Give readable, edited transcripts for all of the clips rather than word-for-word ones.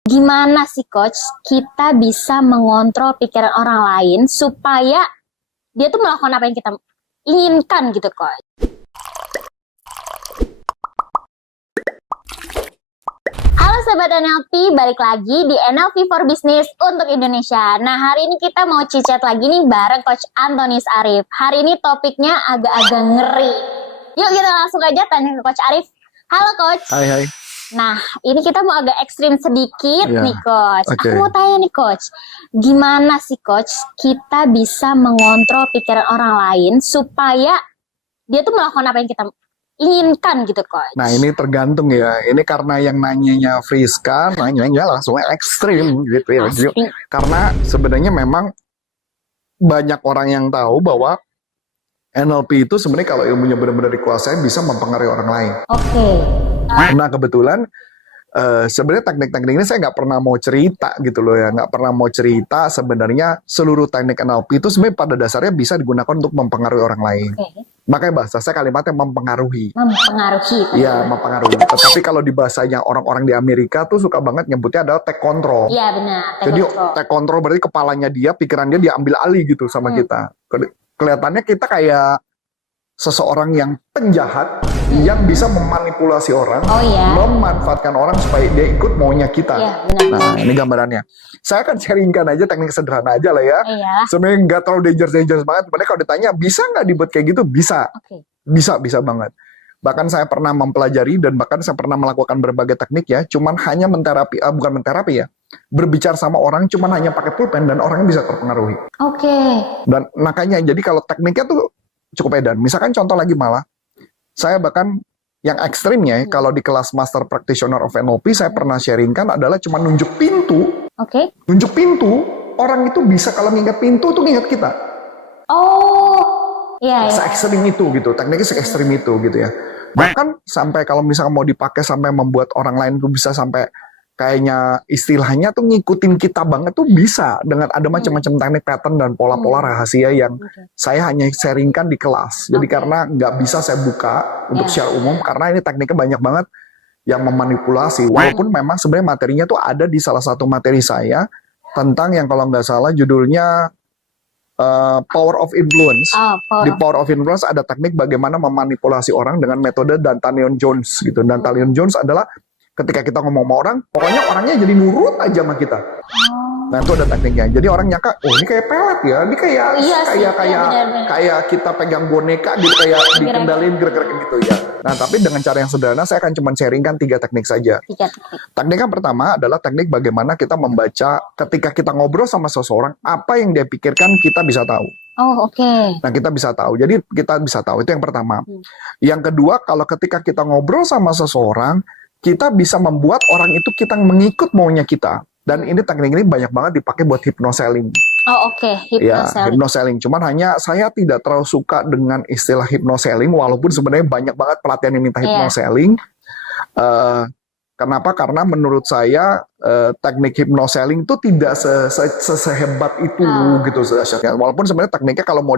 Gimana sih coach kita bisa mengontrol pikiran orang lain supaya dia tuh melakukan apa yang kita inginkan gitu coach. Halo Sobat NLP, balik lagi di NLP for Business untuk Indonesia. Nah hari ini kita mau cicat lagi nih bareng Coach Antonius Arif. Hari ini topiknya agak-agak ngeri. Yuk kita langsung aja tanya ke Coach Arif. Halo Coach. Hai. Nah, ini kita mau agak ekstrim sedikit nih Coach. Okay. Aku mau tanya nih Coach, gimana sih Coach kita bisa mengontrol pikiran orang lain supaya dia tuh melakukan apa yang kita inginkan gitu Coach? Nah ini tergantung ya, ini karena yang nanyanya Friska, nanyanya langsung ekstrim gitu ya. Karena sebenarnya memang banyak orang yang tahu bahwa NLP itu sebenarnya kalau ilmunya benar-benar dikuasai bisa mempengaruhi orang lain. Oke. Nah kebetulan sebenarnya teknik-teknik ini saya nggak pernah mau cerita gitu loh ya, nggak pernah mau cerita. Sebenarnya seluruh teknik NLP itu sebenarnya pada dasarnya bisa digunakan untuk mempengaruhi orang lain. Okay. Makanya bahasa saya kalimatnya mempengaruhi. Mempengaruhi. Iya, mempengaruhi. Tetapi kalau di bahasanya orang-orang di Amerika tuh suka banget nyebutnya adalah take control. Iya benar. Jadi take control berarti kepalanya dia, pikiran dia diambil alih gitu sama kita. Kelihatannya kita kayak seseorang yang penjahat yang bisa memanipulasi orang, memanfaatkan orang supaya dia ikut maunya kita. Iya, benar. Nah, ini gambarannya. Saya akan sharingkan aja teknik sederhana aja lah ya. Iya. Sebenarnya nggak terlalu dangerous banget. Sebenarnya kalau ditanya bisa nggak dibuat kayak gitu, bisa. Okay. Bisa banget. Bahkan saya pernah mempelajari dan bahkan saya pernah melakukan berbagai teknik ya. Cuman hanya bukan menterapi ya. Berbicara sama orang cuman hanya pakai pulpen dan orangnya bisa terpengaruhi. Oke. Dan makanya jadi kalau tekniknya tuh cukup edan. Misalkan contoh lagi malah, saya bahkan yang ekstrimnya kalau di kelas Master Practitioner of NLP saya pernah sharingkan adalah cuma nunjuk pintu. Oke. Nunjuk pintu, orang itu bisa kalau nginget pintu tuh nginget kita. Oh, iya. Se-ekstrim itu gitu, tekniknya se-ekstrim itu gitu ya. Bahkan sampai kalau misalnya mau dipakai sampai membuat orang lain tuh bisa sampai kayaknya istilahnya tuh ngikutin kita banget tuh bisa dengan ada macam-macam teknik pattern dan pola-pola rahasia yang saya hanya sharingkan di kelas. Jadi karena nggak bisa saya buka untuk secara umum karena ini tekniknya banyak banget yang memanipulasi. Walaupun memang sebenarnya materinya tuh ada di salah satu materi saya tentang yang kalau nggak salah judulnya Power of Influence. Di Power of Influence ada teknik bagaimana memanipulasi orang dengan metode Dantalion Jones gitu. Dantalion Jones adalah ketika kita ngomong sama orang, pokoknya orangnya jadi nurut aja sama kita. Nah itu ada tekniknya. Jadi orang nyangka, oh ini kayak pelet ya, ini kayak kita pegang boneka gitu, kayak dikendalin gerak-gerak gitu ya. Nah tapi dengan cara yang sederhana, saya akan cuma sharingkan 3 teknik saja. Teknik yang pertama adalah teknik bagaimana kita membaca ketika kita ngobrol sama seseorang, apa yang dia pikirkan kita bisa tahu. Oh, oke. Nah, kita bisa tahu. Jadi, kita bisa tahu. Itu yang pertama. Yang kedua, kalau ketika kita ngobrol sama seseorang, kita bisa membuat orang itu kita mengikut maunya kita. Dan ini teknik ini banyak banget dipakai buat hypnoselling. Oh oke, hypnoselling. Ya, hypnoselling. Cuman hanya saya tidak terlalu suka dengan istilah hypnoselling, walaupun sebenarnya banyak banget pelatihan yang minta hypnoselling. Kenapa? Karena menurut saya teknik hypnoselling itu tidak sehebat itu gitu. Walaupun sebenarnya tekniknya kalau mau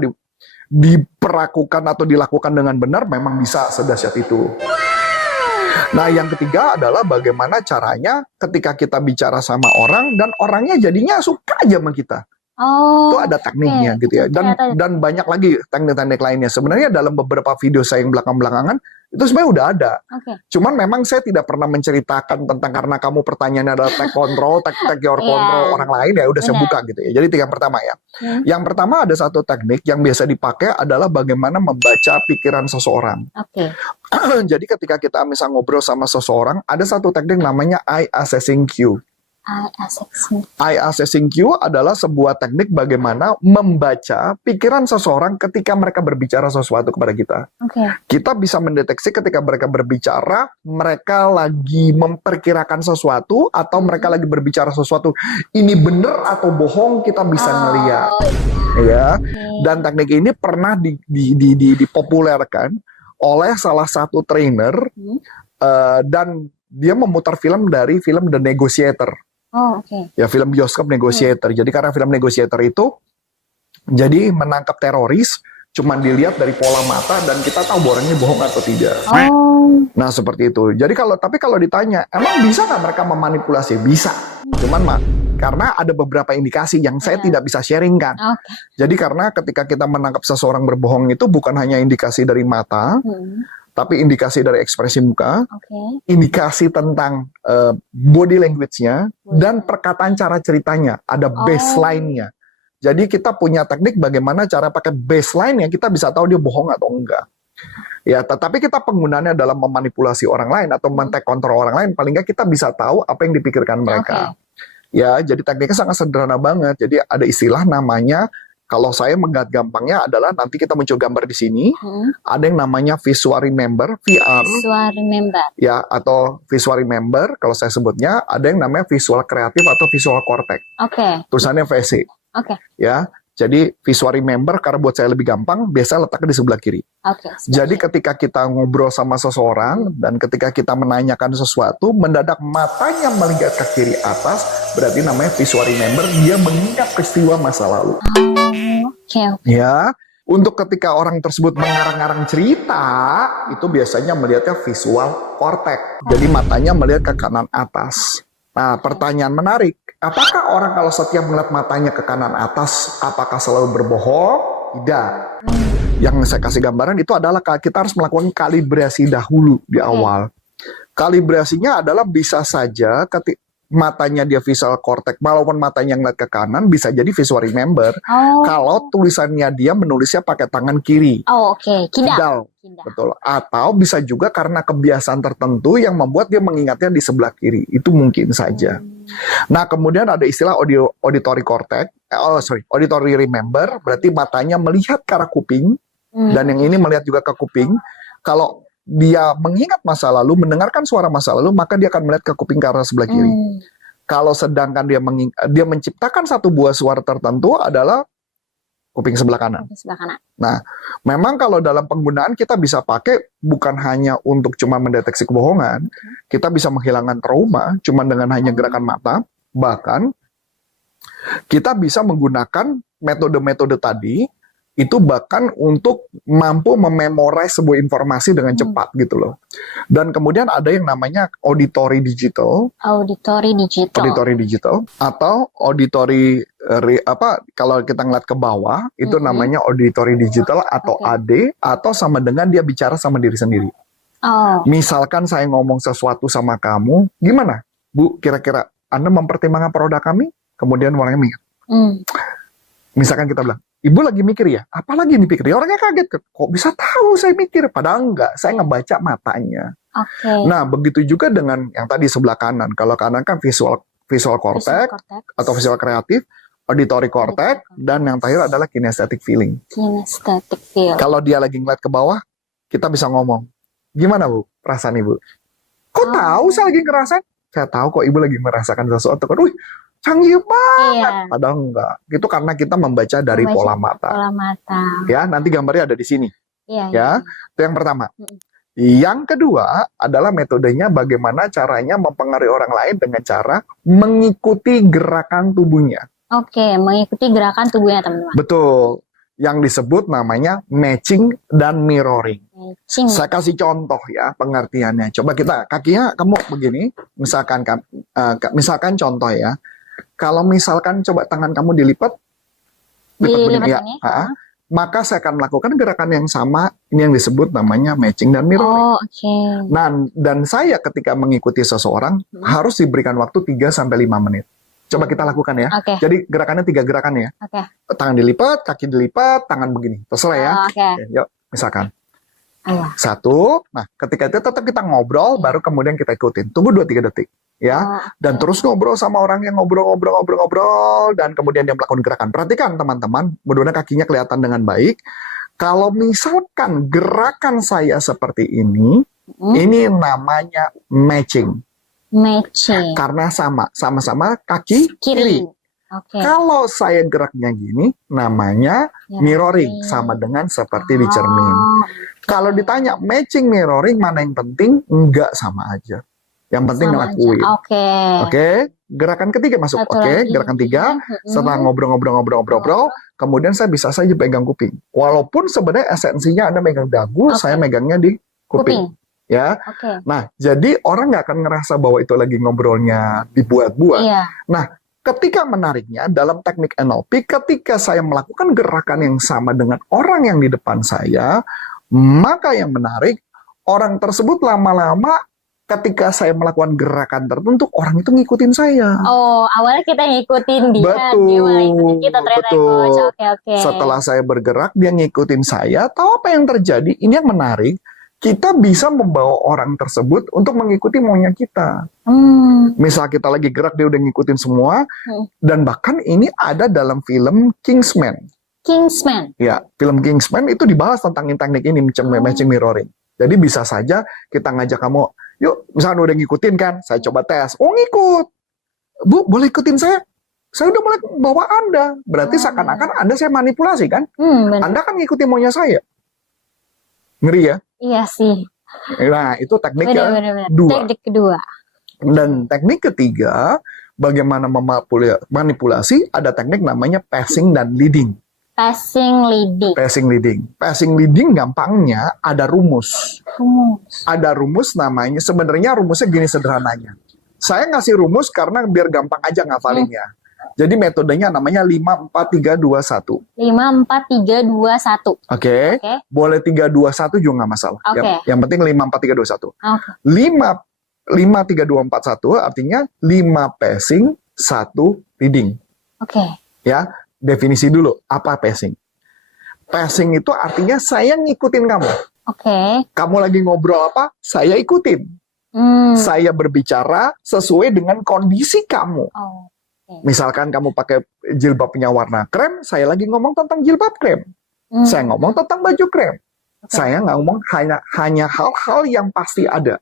diperlakukan atau dilakukan dengan benar, memang bisa sedahsyat itu. Nah, yang ketiga adalah bagaimana caranya ketika kita bicara sama orang dan orangnya jadinya suka aja sama kita. Itu ada tekniknya gitu ya. Dan banyak lagi teknik-teknik lainnya. Sebenarnya dalam beberapa video saya yang belakang-belakangan itu sebenarnya udah ada. Cuman memang saya tidak pernah menceritakan tentang karena kamu pertanyaannya adalah take control, take your control orang lain ya udah saya buka gitu ya. Jadi yang pertama ya. Yang pertama ada satu teknik yang biasa dipakai adalah bagaimana membaca pikiran seseorang. Jadi ketika kita misal ngobrol sama seseorang, ada satu teknik namanya eye assessing cue. Eye assessing cue adalah sebuah teknik bagaimana membaca pikiran seseorang ketika mereka berbicara sesuatu kepada kita. Kita bisa mendeteksi ketika mereka berbicara, mereka lagi memperkirakan sesuatu atau mereka lagi berbicara sesuatu. Ini benar atau bohong kita bisa ngelihat. Ya. Dan teknik ini pernah dipopulerkan oleh salah satu trainer dan dia memutar film dari film The Negotiator. Ya film bioskop Negotiator. Jadi karena film Negotiator itu jadi menangkap teroris cuman dilihat dari pola mata dan kita tahu bahwa orang ini bohong atau tidak. Oh. Nah seperti itu. Jadi tapi kalau ditanya, emang bisa nggak mereka memanipulasi? Bisa. Cuman karena ada beberapa indikasi yang saya tidak bisa sharing kan. Oke. Jadi karena ketika kita menangkap seseorang berbohong itu bukan hanya indikasi dari mata, tapi indikasi dari ekspresi muka, indikasi tentang body language-nya, dan perkataan cara ceritanya. Ada baseline-nya. Jadi kita punya teknik bagaimana cara pakai baseline-nya kita bisa tahu dia bohong atau enggak. Ya, tetapi kita penggunaannya dalam memanipulasi orang lain atau men-take control orang lain, paling nggak kita bisa tahu apa yang dipikirkan mereka. Ya, jadi tekniknya sangat sederhana banget. Jadi ada istilah namanya, kalau saya menggat gampangnya adalah nanti kita muncul gambar di sini, ada yang namanya visual remember, VR. Visual remember. Ya, atau visual remember, kalau saya sebutnya, ada yang namanya visual kreatif atau visual cortex. Tulisannya VC. Ya, jadi visual remember karena buat saya lebih gampang, biasa letaknya di sebelah kiri. Jadi ketika kita ngobrol sama seseorang dan ketika kita menanyakan sesuatu, mendadak matanya melihat ke kiri atas, berarti namanya visual remember, dia mengingat peristiwa masa lalu. Ya, untuk ketika orang tersebut mengarang-arang cerita, itu biasanya melihatnya visual cortex. Jadi matanya melihat ke kanan atas. Nah, pertanyaan menarik. Apakah orang kalau setiap melihat matanya ke kanan atas, apakah selalu berbohong? Tidak. Yang saya kasih gambaran itu adalah kita harus melakukan kalibrasi dahulu di awal. Kalibrasinya adalah bisa saja ketika matanya dia visual cortex, walaupun matanya ngeliat ke kanan, bisa jadi visual remember. Kalau tulisannya dia menulisnya pakai tangan kiri. Kidal. Betul. Atau bisa juga karena kebiasaan tertentu yang membuat dia mengingatnya di sebelah kiri. Itu mungkin saja. Nah, kemudian ada istilah auditory cortex. Auditory remember, berarti matanya melihat ke arah kuping, dan yang ini melihat juga ke kuping. Kalau dia mengingat masa lalu, mendengarkan suara masa lalu, maka dia akan melihat ke kuping ke arah sebelah kiri. Kalau sedangkan dia menciptakan satu buah suara tertentu adalah kuping sebelah kanan. Nah, memang kalau dalam penggunaan kita bisa pakai bukan hanya untuk cuma mendeteksi kebohongan, kita bisa menghilangkan trauma cuma dengan hanya gerakan mata, bahkan kita bisa menggunakan metode-metode tadi itu bahkan untuk mampu mememorize sebuah informasi dengan cepat gitu loh. Dan kemudian ada yang namanya auditory digital. Auditory digital atau auditory kalau kita ngeliat ke bawah itu namanya auditory digital atau AD, atau sama dengan dia bicara sama diri sendiri. Misalkan saya ngomong sesuatu sama kamu, gimana Bu, kira-kira Anda mempertimbangkan produk kami? Kemudian orangnya mikir. Misalkan kita bilang, Ibu lagi mikir ya? Apalagi dipikir? Ya orangnya kaget. Kok bisa tahu saya mikir? Padahal enggak. Saya ngebaca matanya. Nah, begitu juga dengan yang tadi sebelah kanan. Kalau kanan kan visual cortex atau visual kreatif, auditory cortex, dan yang terakhir adalah kinesthetic feeling. Kalau dia lagi ngeliat ke bawah, kita bisa ngomong. Gimana Bu? Perasaan Ibu? Kok tahu saya lagi ngerasain? Saya tahu kok Ibu lagi merasakan sesuatu. Wih, canggih banget. Padahal enggak. Itu karena kita membaca dari pola mata. Ya, nanti gambarnya ada di sini. Ya, itu yang pertama. Yang kedua adalah metodenya bagaimana caranya mempengaruhi orang lain dengan cara mengikuti gerakan tubuhnya. Mengikuti gerakan tubuhnya teman-teman. Betul. Yang disebut namanya matching dan mirroring. Saya kasih contoh ya pengertiannya. Coba kita kakinya kamu begini, misalkan contoh ya. Kalau misalkan coba tangan kamu dilipat begini ya, maka saya akan melakukan gerakan yang sama. Ini yang disebut namanya matching dan mirroring. Nah, dan saya ketika mengikuti seseorang harus diberikan waktu 3-5 menit. Coba kita lakukan ya. Jadi gerakannya 3 gerakan ya. Tangan dilipat, kaki dilipat, tangan begini. Terserah ya. Yuk, misalkan. 1. Nah, ketika itu tetap kita ngobrol, baru kemudian kita ikutin. Tunggu 2-3 detik. Ya, dan terus ngobrol sama orang yang ngobrol, dan kemudian dia melakukan gerakan. Perhatikan teman-teman, mudah-mudahan kakinya kelihatan dengan baik. Kalau misalkan gerakan saya seperti ini namanya matching. Karena sama-sama kaki kiri. Kalau saya geraknya gini, namanya mirroring, sama dengan seperti di cermin. Kalau ditanya matching mirroring mana yang penting, enggak sama aja. Yang penting Sama ngelakuin. aja. Oke. Oke, gerakan ketiga masuk. Satu Oke, lagi. gerakan tiga. Setelah Mm-mm. ngobrol-ngobrol, kemudian saya bisa saja pegang kuping. Walaupun sebenarnya esensinya Anda megang dagu, Oke. saya megangnya di kuping. Kuping. Ya. Oke. Nah, jadi orang nggak akan ngerasa bahwa itu lagi ngobrolnya dibuat-buat. Iya. Nah, ketika menariknya dalam teknik NLP, ketika saya melakukan gerakan yang sama dengan orang yang di depan saya, maka yang menarik, orang tersebut lama-lama ketika saya melakukan gerakan tertentu, orang itu ngikutin saya. Oh, awalnya kita ngikutin dia, dia malah ngikutin kita ternyata ya, Coach. Oke. Setelah saya bergerak, dia ngikutin saya. Tahu apa yang terjadi? Ini yang menarik. Kita bisa membawa orang tersebut untuk mengikuti maunya kita. Misal kita lagi gerak, dia udah ngikutin semua. Dan bahkan ini ada dalam film Kingsman. Kingsman. Ya, film Kingsman itu dibahas tentang teknik ini, matching mirroring. Jadi bisa saja kita ngajak kamu, yuk, misalnya udah ngikutin kan, saya coba tes. Oh, ngikut. Bu, boleh ikutin saya? Saya udah mulai bawa Anda. Berarti seakan-akan Anda saya manipulasi kan? Benar. Anda kan ngikutin maunya saya. Ngeri ya? Iya sih. Nah, itu teknik yang Benar. dua. Teknik kedua. Dan teknik ketiga, bagaimana manipulasi, ada teknik namanya passing dan leading. Passing leading. Passing leading. Passing leading gampangnya ada rumus. Ada rumus namanya, sebenarnya rumusnya gini sederhananya. Saya ngasih rumus karena biar gampang aja ngafalinnya. Jadi metodenya namanya 5-4-3-2-1. 5-4-3-2-1. Oke. Boleh 3-2-1 juga nggak masalah. Yang penting 5-4-3-2-1. 5-3-2-4-1 artinya 5 passing, 1 leading. Ya, definisi dulu apa passing. Passing itu artinya saya ngikutin kamu. Kamu lagi ngobrol apa, saya ikutin. Saya berbicara sesuai dengan kondisi kamu. Misalkan kamu pakai jilbabnya warna krem, saya lagi ngomong tentang jilbab krem. Saya ngomong tentang baju krem. Saya nggak ngomong hanya hal-hal yang pasti ada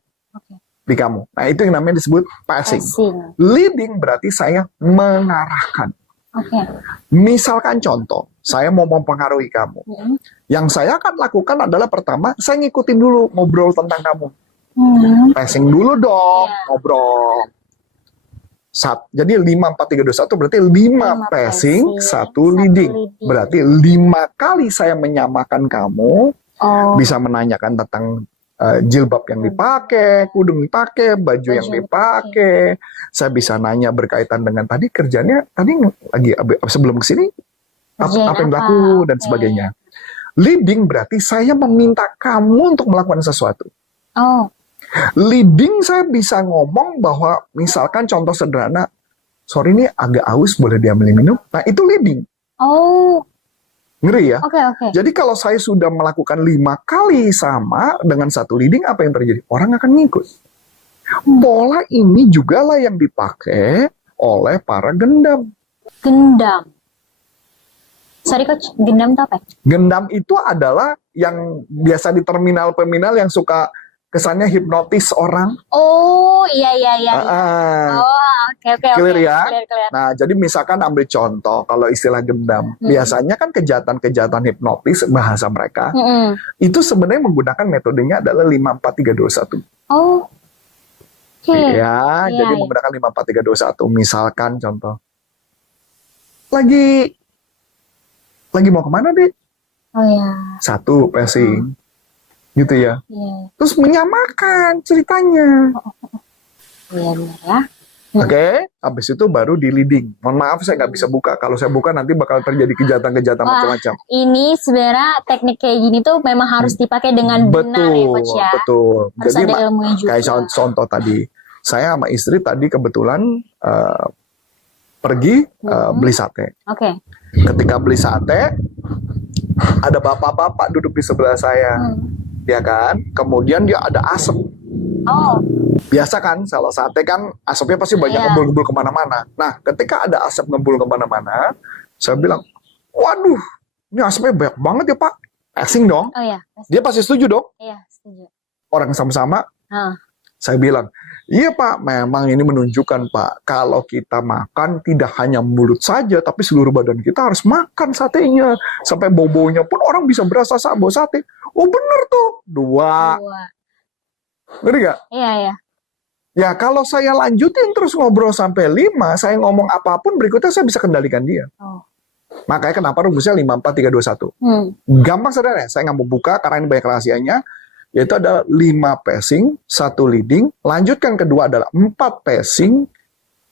di kamu. Nah, itu yang namanya disebut passing. Leading berarti saya mengarahkan. Misalkan contoh, saya mau mempengaruhi kamu. Yang saya akan lakukan adalah pertama, saya ngikutin dulu ngobrol tentang kamu. Passing dulu dong, ngobrol. Jadi 5-4-3-2-1 berarti 5 passing, 1 leading. Berarti 5 kali saya menyamakan kamu, bisa menanyakan tentang jilbab yang dipakai, kudung dipakai, baju yang dipakai. Saya bisa nanya berkaitan dengan tadi kerjanya, tadi lagi sebelum kesini apa yang berlaku dan sebagainya. Leading berarti saya meminta kamu untuk melakukan sesuatu. Leading saya bisa ngomong bahwa misalkan contoh sederhana, sorry ini agak aus, boleh diambil minum. Nah, itu leading. Ngeri ya? Jadi kalau saya sudah melakukan 5 kali sama dengan 1 leading, apa yang terjadi? Orang akan ngikut. Pola ini juga lah yang dipakai oleh para gendam. Sorry Coach, gendam itu apa? Gendam itu adalah yang biasa di terminal-terminal yang suka kesannya hipnotis orang. Iya. Oke. Clear ya? Clear. Nah, jadi misalkan ambil contoh, kalau istilah gendam, biasanya kan kejahatan-kejahatan hipnotis bahasa mereka, itu sebenarnya menggunakan metodenya adalah 5-4-3-2-1. Jadi menggunakan 5-4-3-2-1. Misalkan contoh, lagi mau kemana, Dek? 1 passing. Gitu ya. Terus menyamakan ceritanya. Benar ya. Oke, habis itu baru di leading. Mohon maaf saya nggak bisa buka. Kalau saya buka nanti bakal terjadi kejahatan-kejahatan macam-macam. Ini sebenarnya teknik kayak gini tuh memang harus dipakai dengan benar ya Coach ya. Betul. Harus Jadi ada ilmunya juga. kayak contoh tadi, saya sama istri tadi kebetulan pergi beli sate. Ketika beli sate, ada bapak-bapak duduk di sebelah saya. Ya kan, kemudian dia ada asap. Biasa kan, kalau sate kan asapnya pasti banyak ngebul-ngebul kemana-mana. Nah, ketika ada asap ngebul kemana-mana, saya bilang, waduh, ini asapnya banyak banget ya Pak. Passing dong. Dia pasti setuju dong. Setuju. Orang sama-sama. Saya bilang, iya Pak, memang ini menunjukkan Pak, kalau kita makan tidak hanya mulut saja, tapi seluruh badan kita harus makan satenya. Sampai bau-baunya pun orang bisa berasa bau sate. Oh bener tuh, 2. Ngerti gak? Iya. Ya kalau saya lanjutin terus ngobrol sampai 5, saya ngomong apapun berikutnya saya bisa kendalikan dia. Oh. Makanya kenapa rumusnya 5, 4, 3, 2, 1. Gampang sederhana, saya nggak mau buka karena ini banyak rahasianya. Yaitu ada 5 passing, 1 leading. Lanjutkan kedua adalah 4 passing,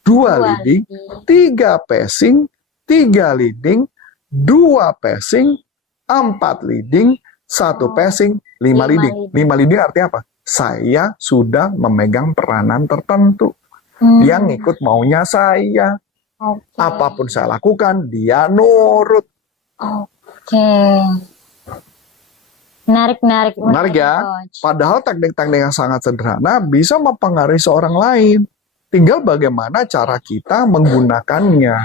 2 leading, 3 passing, 3 leading, 2 passing, 4 leading, 1 passing, 5 leading. 5 leading artinya apa? Saya sudah memegang peranan tertentu. Dia ngikut maunya saya. Oke. Apapun saya lakukan, dia nurut. Oke. Menarik ya. Coach. Padahal teknik-teknik yang sangat sederhana bisa mempengaruhi seorang lain. Tinggal bagaimana cara kita menggunakannya.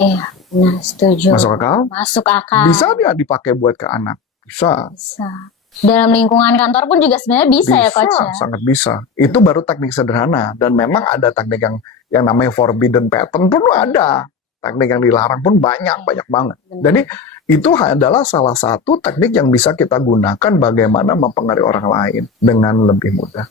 Iya, benar, setuju. Masuk akal? Masuk akal. Bisa dia dipakai buat ke anak? Bisa. Bisa. Dalam lingkungan kantor pun juga sebenarnya bisa ya Coach ya? Sangat bisa. Itu baru teknik sederhana. Dan memang ada teknik yang namanya forbidden pattern pun ada. Teknik yang dilarang pun banyak banget. Jadi itu adalah salah satu teknik yang bisa kita gunakan bagaimana mempengaruhi orang lain dengan lebih mudah.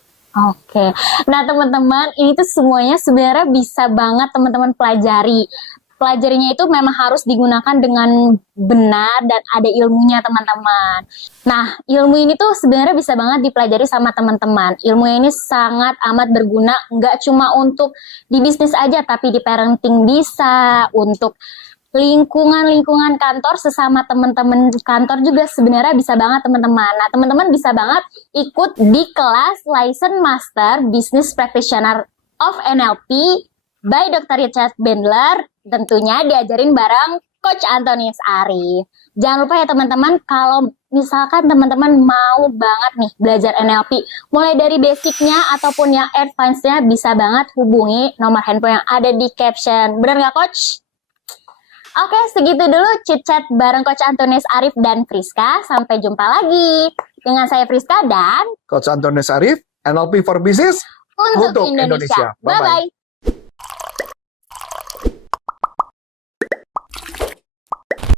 Oke. Nah teman-teman, ini tuh semuanya sebenarnya bisa banget teman-teman pelajari. Pelajarinya itu memang harus digunakan dengan benar dan ada ilmunya teman-teman. Nah, ilmu ini tuh sebenarnya bisa banget dipelajari sama teman-teman. Ilmu ini sangat amat berguna, nggak cuma untuk di bisnis aja, tapi di parenting bisa, untuk lingkungan kantor sesama teman-teman kantor juga sebenarnya bisa banget teman-teman. Nah, teman-teman bisa banget ikut di kelas License Master Business Practitioner of NLP by Dr. Richard Bandler, tentunya diajarin bareng Coach Antonius Arif. Jangan lupa ya teman-teman, kalau misalkan teman-teman mau banget nih belajar NLP, mulai dari basicnya ataupun yang advance-nya, bisa banget hubungi nomor handphone yang ada di caption. Bener nggak Coach? Oke, segitu dulu chit-chat bareng Coach Antonius Arif dan Friska. Sampai jumpa lagi dengan saya Friska dan Coach Antonius Arif, NLP for Business untuk Indonesia. Bye-bye.